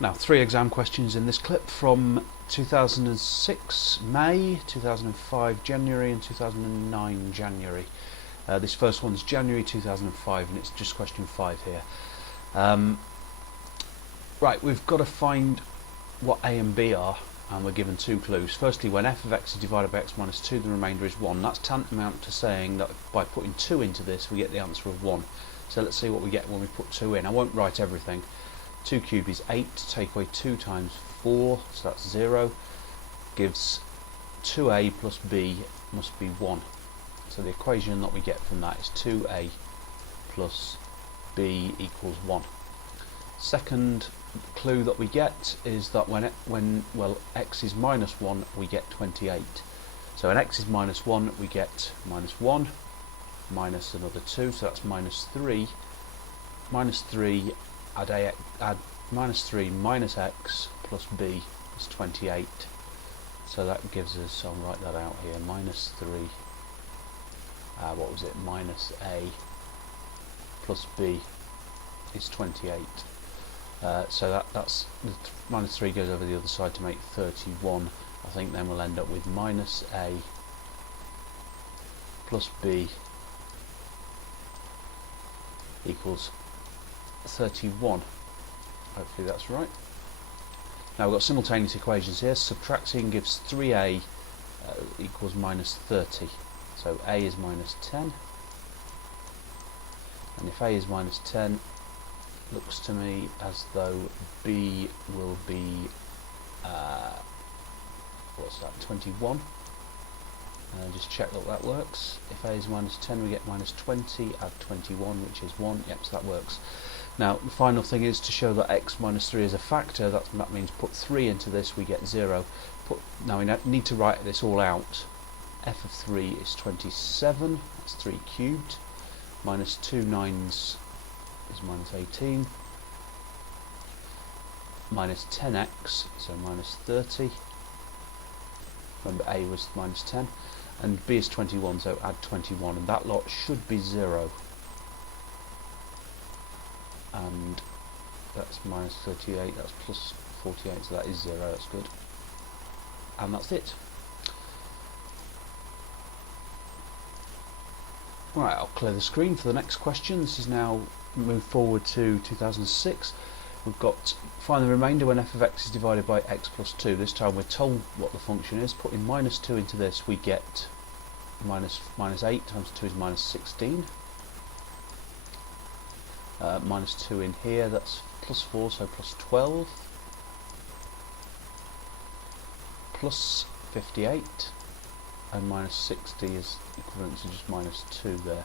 Now, 3 exam questions in this clip from 2006 May, 2005 January and 2009 January. This first one's January 2005 and it's just question 5 here. Right, we've got to find what a and b are, and we're given 2 clues. Firstly, when f of x is divided by x minus 2, the remainder is 1. That's tantamount to saying that by putting 2 into this we get the answer of 1. So let's see what we get when we put 2 in. I won't write everything. 2 cubed is 8, take away 2 times 4, so that's 0, gives 2a plus b must be 1. So the equation that we get from that is 2a plus b equals 1. Second clue that we get is that when x is minus 1 we get 28. So when x is minus 1 we get minus 1 minus another 2, so that's minus 3. Minus 3 add minus 3 minus x plus b is 28. So that gives us, I'll write that out here, minus 3, what was it, minus a plus b is 28. So that's minus 3 goes over the other side to make 31. I think then we'll end up with minus a plus b equals 31. Hopefully that's right. Now we've got simultaneous equations here. Subtracting gives 3a equals minus 30. So a is minus 10. And if a is minus 10, looks to me as though b will be, what's that, 21. Just check that works. If a is minus 10 we get minus 20, add 21 which is 1, yep, so that works. Now the final thing is to show that x minus 3 is a factor. That means put 3 into this we get 0. Now we need to write this all out. F of 3 is 27, that's 3 cubed, minus 2 nines is minus 18, minus 10x, so minus 30. Remember a was minus 10, and b is 21, so add 21, and that lot should be 0. And that's minus 38, that's plus 48, so that is 0, that's good. And that's it. Right, I'll clear the screen for the next question. This is now moved forward to 2006. We've got find the remainder when f of x is divided by x plus 2. This time we're told what the function is. Putting minus 2 into this we get minus 8 times 2 is minus 16. Minus 2 in here, that's plus 4, so plus 12. Plus 58. And minus 60 is equivalent to just minus 2 there.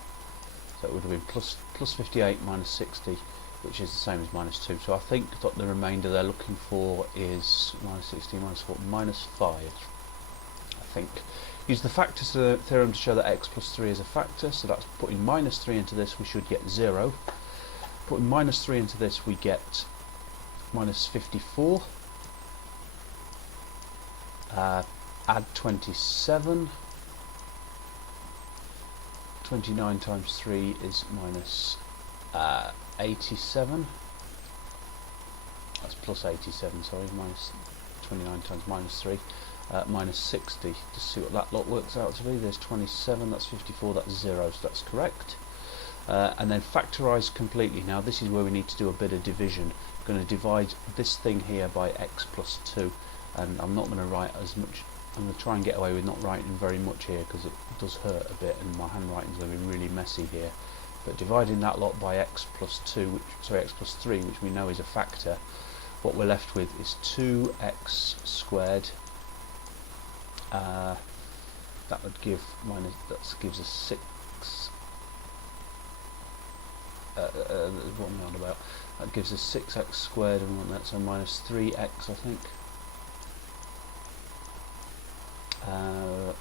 So it would have been plus 58 minus 60, which is the same as minus 2. So I think that the remainder they're looking for is minus 60 minus 4, minus 5, I think. Use the factors theorem to show that x plus 3 is a factor, so that's putting minus 3 into this we should get 0. Putting minus 3 into this we get minus 54. Add 27. 29 times 3 is minus 87. That's plus 87, sorry, minus 29 times minus 3. Minus 60, to see what that lot works out to be. There's 27, that's 54, that's 0, so that's correct. And then factorise completely. Now this is where we need to do a bit of division. I'm going to divide this thing here by x plus 2, and I'm not going to write as much. I'm going to try and get away with not writing very much here because it does hurt a bit and my handwriting's going to be really messy here. But dividing that lot by x plus 2, x plus 3, which we know is a factor, what we're left with is 2x squared. That would give that gives us 6. What am I on about? That gives us 6x squared, and we want that, so minus 3x, I think.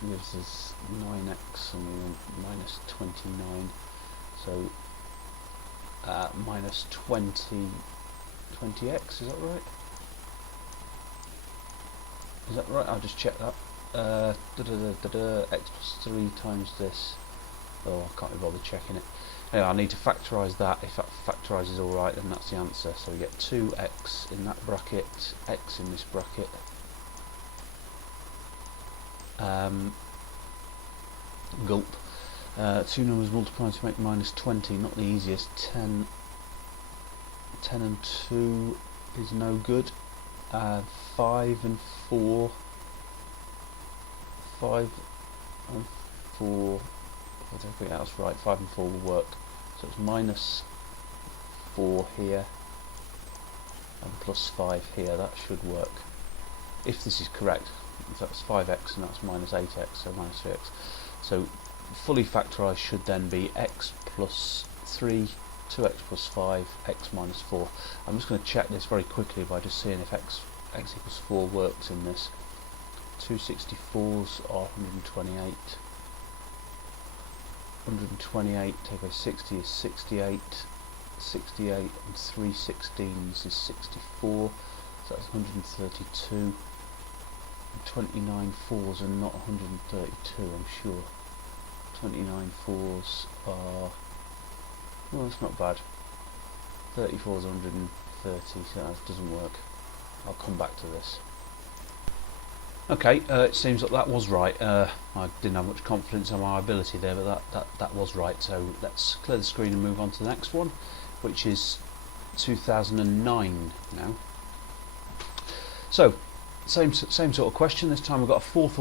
Gives us 9x, and we want minus 29. So minus 20x, is that right? Is that right? I'll just check that. X plus 3 times this. Oh, I can't be bothered checking it. Yeah, I need to factorise that. If that factorises alright, then that's the answer. So we get 2x in that bracket, x in this bracket. Gulp. Two numbers multiplying to make minus 20, not the easiest. 10 and 2 is no good. 5 and 4. 5 and 4. I don't think that's right. 5 and 4 will work. So it's minus 4 here and plus 5 here. That should work. If this is correct, that's 5x and that's minus 8x, so minus 3x. So fully factorised should then be x plus 3, 2x plus 5, x minus 4. I'm just going to check this very quickly by just seeing if x equals 4 works in this. 264s are 128. 128 take away 60 is 68. 68 and 3 16s is 64. So that's 132. And 29 fours are not 132, I'm sure. 29 fours are, well, that's not bad. 34 is 130, so that doesn't work. I'll come back to this. Okay, it seems that that was right. I didn't have much confidence in my ability there, but that was right. So let's clear the screen and move on to the next one, which is 2009 now. So same sort of question. This time we've got a fourth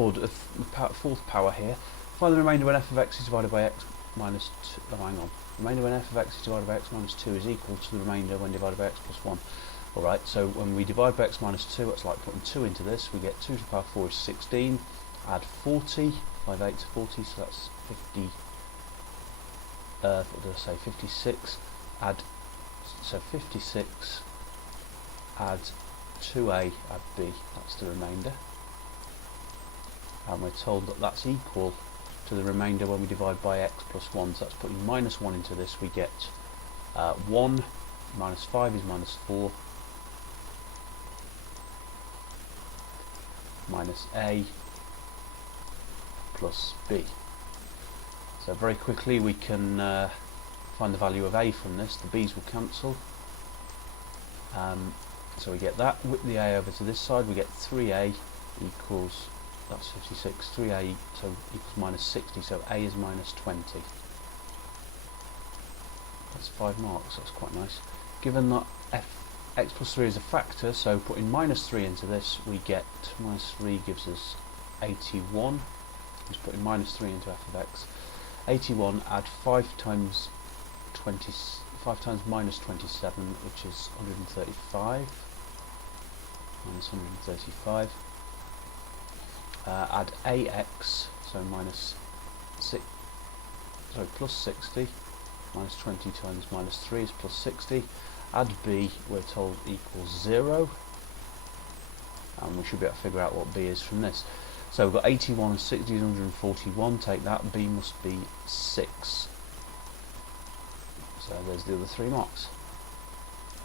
power here. Find the remainder when f of x is divided by x minus 2. Oh, hang on. Remainder when f of x is divided by x minus 2 is equal to the remainder when divided by x plus 1. Alright, so when we divide by x minus 2, it's like putting 2 into this. We get 2 to the power 4 is 16. Add 40. 5 8 to 40, so that's 50. What did I say? 56. So 56. Add 2a, add b. That's the remainder. And we're told that that's equal to the remainder when we divide by x plus 1. So that's putting minus 1 into this. We get 1. Minus 5 is minus 4. Minus a plus b. So very quickly we can find the value of a from this. The b's will cancel. So we get that. Whip the a over to this side. We get 3a equals, that's 56. 3a so equals minus 60. So a is minus 20. That's 5 marks. That's quite nice. Given that x plus 3 is a factor, so putting minus 3 into this, we get minus 3 gives us 81. Just putting minus 3 into f of x. 81, add 5 times 20, 5 times minus 27, which is 135. Minus 135. Add ax, so minus 6, sorry, plus 60. Minus 20 times minus 3 is plus 60. Add b, we're told equals 0, and we should be able to figure out what b is from this. So we've got 81 and 60 is 141, take that, b must be 6. So there's the other 3 marks.